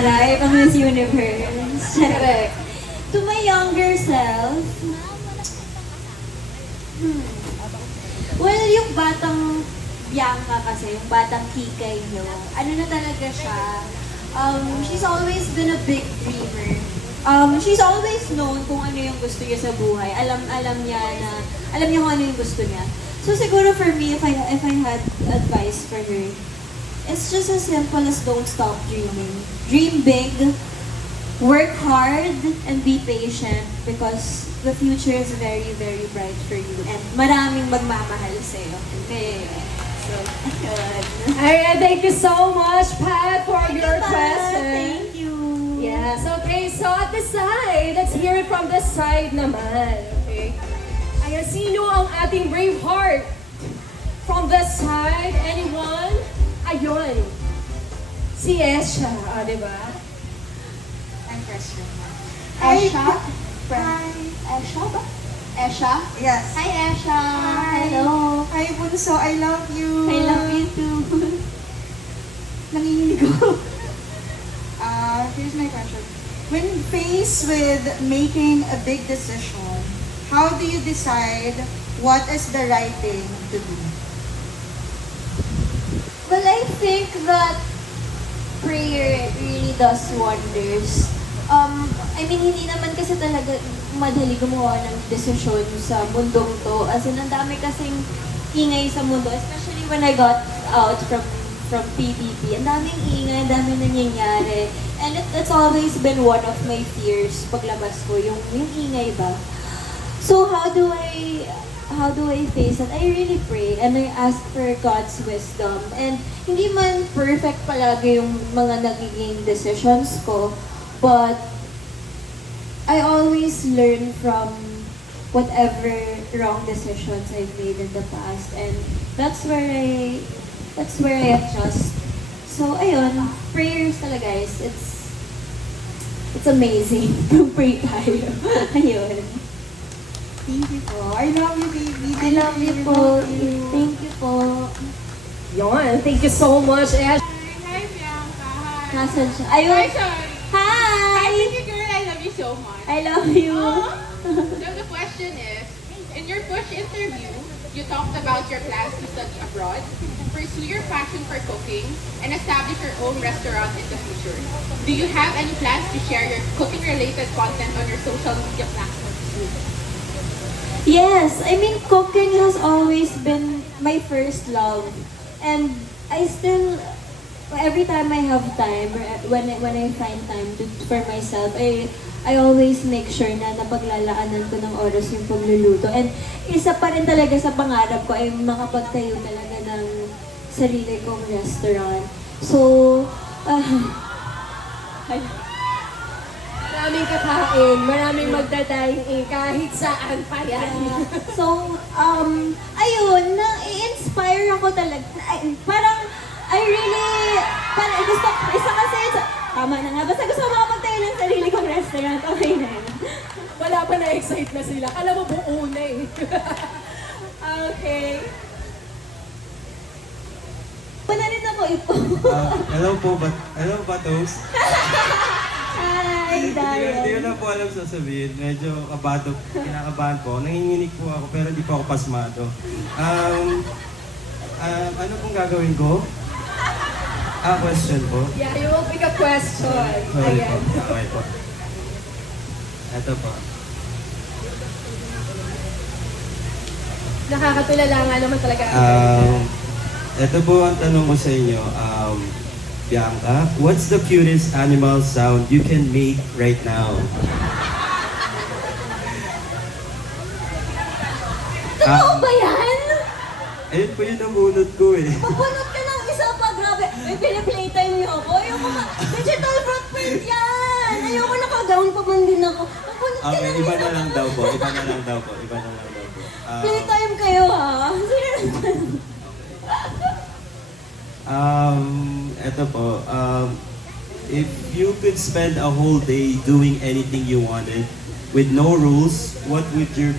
mangarap ang Miss Universe. Correct. To my younger self, hmm, well, yung batang Bianca kasi, yung batang Kikay nyo, ano na talaga siya, um, she's always been a big dreamer. Um, she's always known kung ano yung gusto niya sa buhay. Alam alam niya na, alam niya kung ano yung gusto niya. So siguro for me, if I, if I had advice for her, it's just as simple as don't stop dreaming. Dream big, work hard, and be patient because the future is very, very bright for you. And maraming magmamahal sa'yo. Okay. So, ayun. Alright, thank you so much, Pat, for your Diba? question. Thank you. Yes, okay, so at the side, let's hear it from the side naman. Okay? Ayan, sino ang ating brave heart? From the side, anyone? Ayun. Si Esha, ah, di ba? Ang question. Hi. Esha? From Esha ba? Esha? Yes. Hi, Esha! Hi. Hello! Hi, Bunso. I love you. I love you too. Nanginginig ko. Uh, here's my question. When faced with making a big decision, how do you decide what is the right thing to do? Well, I think that prayer really does wonders. Um, I mean, hindi naman kasi talaga madali gumawa ng desisyon sa mundong to. As in, ang dami kasing ingay sa mundo, especially when I got out from from PBB. Ang daming ingay, ang daming nangyayari. And it, it's always been one of my fears paglabas ko, yung, yung ingay ba. So how do I how do I face it? I really pray and I ask for God's wisdom. And hindi man perfect palagi yung mga nagiging decisions ko, but I always learn from whatever wrong decisions I've made in the past and that's where I that's where I adjust. So ayun, prayers talaga guys. It's it's amazing. Pray tayo. ayun. Thank you po. I love you, baby. I love you po. Thank you po. Yon, thank you so much, Esha. Hi, Bianca. Hi. Nasaan siya? Hi, Ayun. sorry. Hi, Hi! baby girl. I love you so much. I love you. So the question is, in your push interview, you talked about your plans to study abroad, pursue your passion for cooking, and establish your own restaurant in the future. Do you have any plans to share your cooking-related content on your social media platforms soon? Yes, I mean, cooking has always been my first love. And I still, every time I have time, or when I, when I find time to, for myself, I, I always make sure na napaglalaanan ko ng oras yung pagluluto. And isa pa rin talaga sa pangarap ko ay makapagtayo talaga ng sarili kong restaurant. So, uh, Maraming kakain, maraming magdadaing eh, kahit saan pa yan. So, um, ayun, na-inspire ako talaga. Ay, parang, I really, parang gusto, isa kasi, sa, tama na nga, basta gusto ko makapagtayo ng sarili kong restaurant, okay na yun. Wala pa na-excite na sila. Kala mo buo na eh. okay. Rin ako ito. Ah, hello po, ba hello Batos. Hi, ko- Hindi ko Darren. na po alam sasabihin. Medyo kabado, kinakabahan po. Nanginginig po ako pero hindi po ako pasmado. Um, ah, ano pong gagawin ko? Ah, question po. Yeah, you will pick a question. Sorry po. Ayan. Okay po. Ito po. Nakakatulala nga naman talaga. Um, ito po ang tanong ko sa inyo. Um, Bianca, what's the cutest animal sound you can make right now? Totoo ba yan? Ayun po yung namunod ko eh. Papunod ka ng isa pa, grabe. May piniplaytime niyo ako. Ayoko ma, digital footprint yan! Ayoko naka-gown pa man din ako. Papunod ka Okay, ng iba isa na lang daw po. Iba na lang daw po. Iba na lang daw po. Um, Playtime kayo ha. um, eto po. Um, if you could spend a whole day doing anything you wanted with no rules, what would your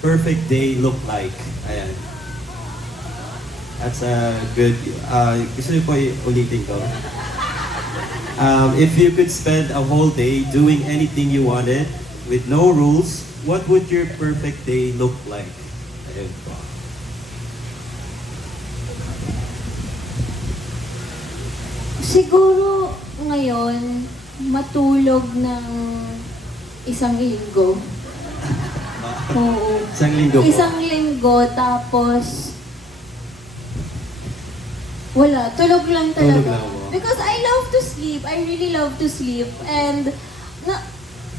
perfect day look like? Ayan. That's a good... Uh, gusto niyo po ulitin ko? Um, if you could spend a whole day doing anything you wanted with no rules, what would your perfect day look like? Ayun po. Siguro ngayon, matulog ng isang linggo. Oo. Isang linggo po. Isang linggo, tapos wala, tulog lang Tulog talaga. lang po. Because I love to sleep. I really love to sleep. And, na,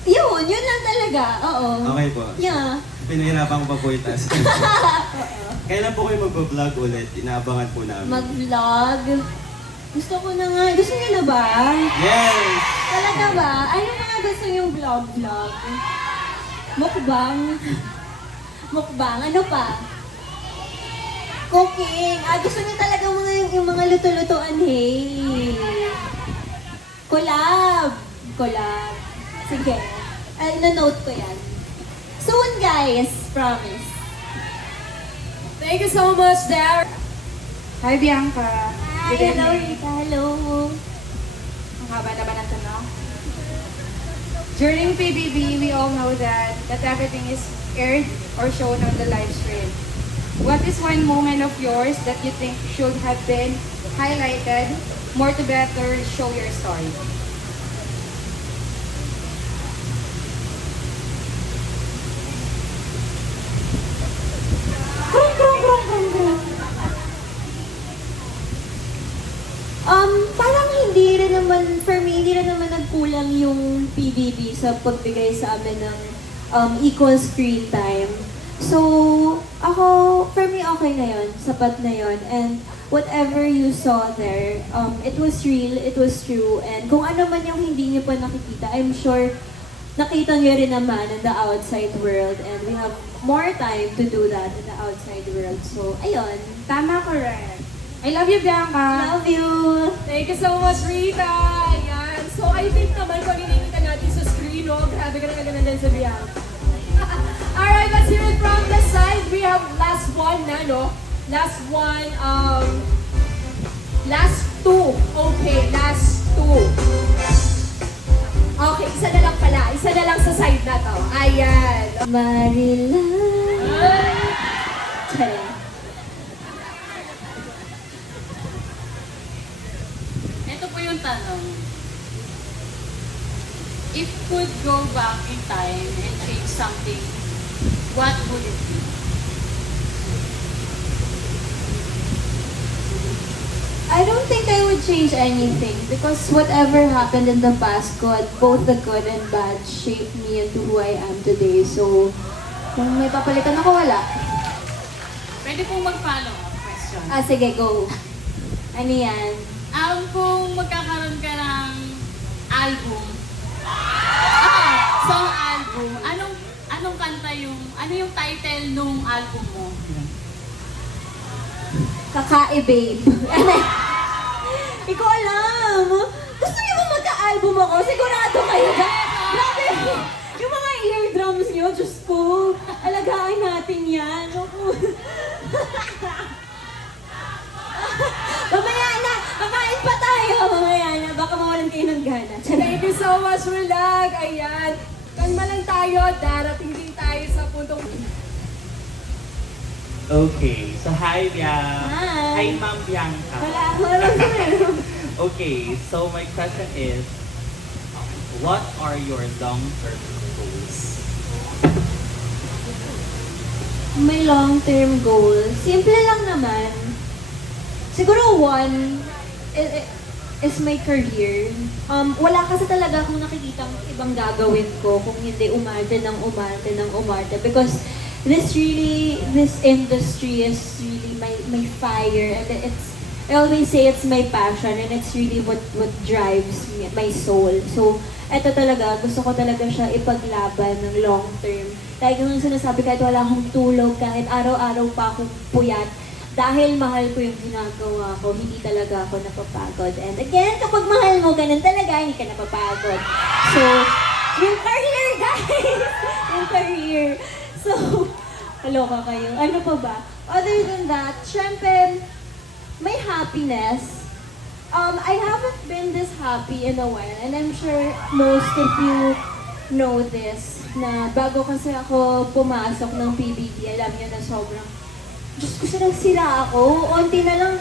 yun, yun lang talaga. Oo. Okay po. Yeah. Pinahirapan ko pa po yung task. Kailan po kayo magpa-vlog ulit? Inaabangan po namin. Mag-vlog. Gusto ko na nga. Gusto niyo na ba? yes! Talaga ba? Ano mga gusto yung vlog-vlog? Mukbang? Mukbang? Ano pa? Cooking. Ah, gusto niyo talaga mga yung, yung mga luto-lutoan, hey. Collab. Collab. Sige. Ay, na-note ko yan. Soon, guys. Promise. Thank you so much, Derek. Hi, Bianca. Hi, hello. Rita. Hello. Ang haba na ba ng tanong? During PBB, we all know that that everything is aired or shown on the live stream. What is one moment of yours that you think should have been highlighted more to better show your story? Um, parang hindi rin naman, for me, hindi rin naman nagkulang yung PBB sa pagbigay sa amin ng um, equal screen time. So, ako, for me, okay na yun. Sapat na yun. And whatever you saw there, um, it was real, it was true. And kung ano man yung hindi niyo pa nakikita, I'm sure nakita niyo rin naman in the outside world. And we have more time to do that in the outside world. So, ayun. Tama ko rin. I love you, Bianca. Love you! Thank you so much, Rita. So, I think naman kung nakikita natin sa screen, no? Grabe ka na ganda din sa biyak. Alright, let's hear it from the side. We have last one na, no? Last one, um, last two. Okay, last two. Okay, isa na lang pala. Isa na lang sa side na to. Ayan. Marila. Ay. Could go back in time and change something, what would it be? I don't think I would change anything because whatever happened in the past, good, both the good and bad, shaped me into who I am today. So, kung may papalitan ako, wala. Pwede pong mag-follow up question. Ah, sige, go. Ano yan? Um, kung magkakaroon ka ng album, ah, song album, anong anong kanta yung, ano yung title nung album mo? Kakae, babe. Hindi alam. Gusto niyo ba magka-album ako? Sigurado kayo ba? Grabe. Yung mga eardrums niyo, Diyos ko. Alagaan natin yan. Naku. Mamaya na. Kakain pa tayo. Mamaya na. Baka mawalan kayo ng gana. Thank you so much, Rulag. Ayan. Kalma lang tayo. Darating din tayo sa puntong... Okay, so hi, Bia. Hi. Hi, Ma'am Bianca. Wala. Wala ko Okay, so my question is, what are your long-term goals? My long-term goal, simple lang naman. Siguro one i- i- is my career. Um, wala kasi talaga akong nakikita ibang gagawin ko kung hindi umarte ng umarte ng umarte because this really, this industry is really my, my fire and it's, I always say it's my passion and it's really what, what drives me, my soul. So, eto talaga, gusto ko talaga siya ipaglaban ng long term. Like yung sinasabi, kahit wala akong tulog, kahit araw-araw pa akong puyat, dahil mahal ko yung ginagawa ko, hindi talaga ako napapagod. And again, kapag mahal mo, ganun talaga, hindi ka napapagod. So, yung career, guys! yung career. So, kaloka kayo. Ano pa ba? Other than that, syempre, may happiness. Um, I haven't been this happy in a while, and I'm sure most of you know this, na bago kasi ako pumasok ng PBB, alam niyo na sobrang, Diyos ko silang sira ako, onti na lang,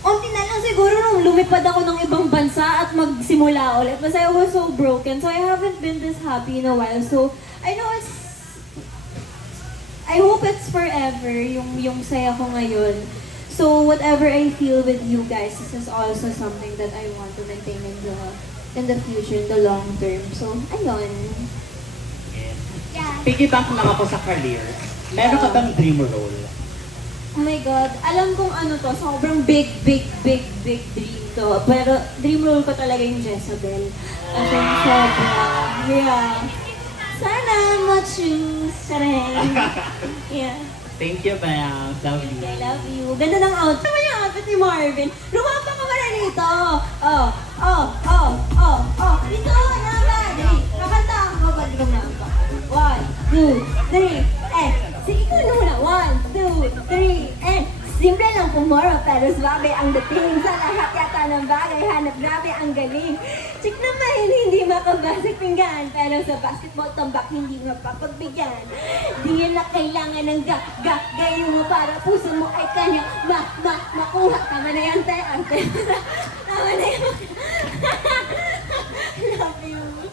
onti na lang siguro nung lumipad ako ng ibang bansa at magsimula ulit. Kasi I was so broken, so I haven't been this happy in a while. So, I know it's I hope it's forever yung yung saya ko ngayon. So whatever I feel with you guys, this is also something that I want to maintain in the in the future, in the long term. So ayun. Yeah. Piggyback lang ako sa career. Meron ka bang dream role? Oh my God, alam kong ano to, sobrang big, big, big, big dream to. Pero dream role ko talaga yung Jezebel. As in, sobrang, yeah. Sana ma-choose. Sareng. Yeah. Thank you, ma'am. Love you. I love you. Ganda ng outfit. Naman yung outfit ni Marvin. Lumapa ka ba na rito? Oh, oh, oh, oh, oh. Dito ka na ba? Dali. Kakanta ako ka mapa. One, two, Halos bagay ang dating sa lahat yata ng bagay. Hanap grabe ang galing. Chick naman, hindi makabasag pinggan. Pero sa basketball tambak, hindi mapapagbigyan. Di yan na kailangan ng ga, ga, gayo mo para puso mo ay kanya. Ma, ma, makuha. Tama na yan, te. Tama na yan. Love you.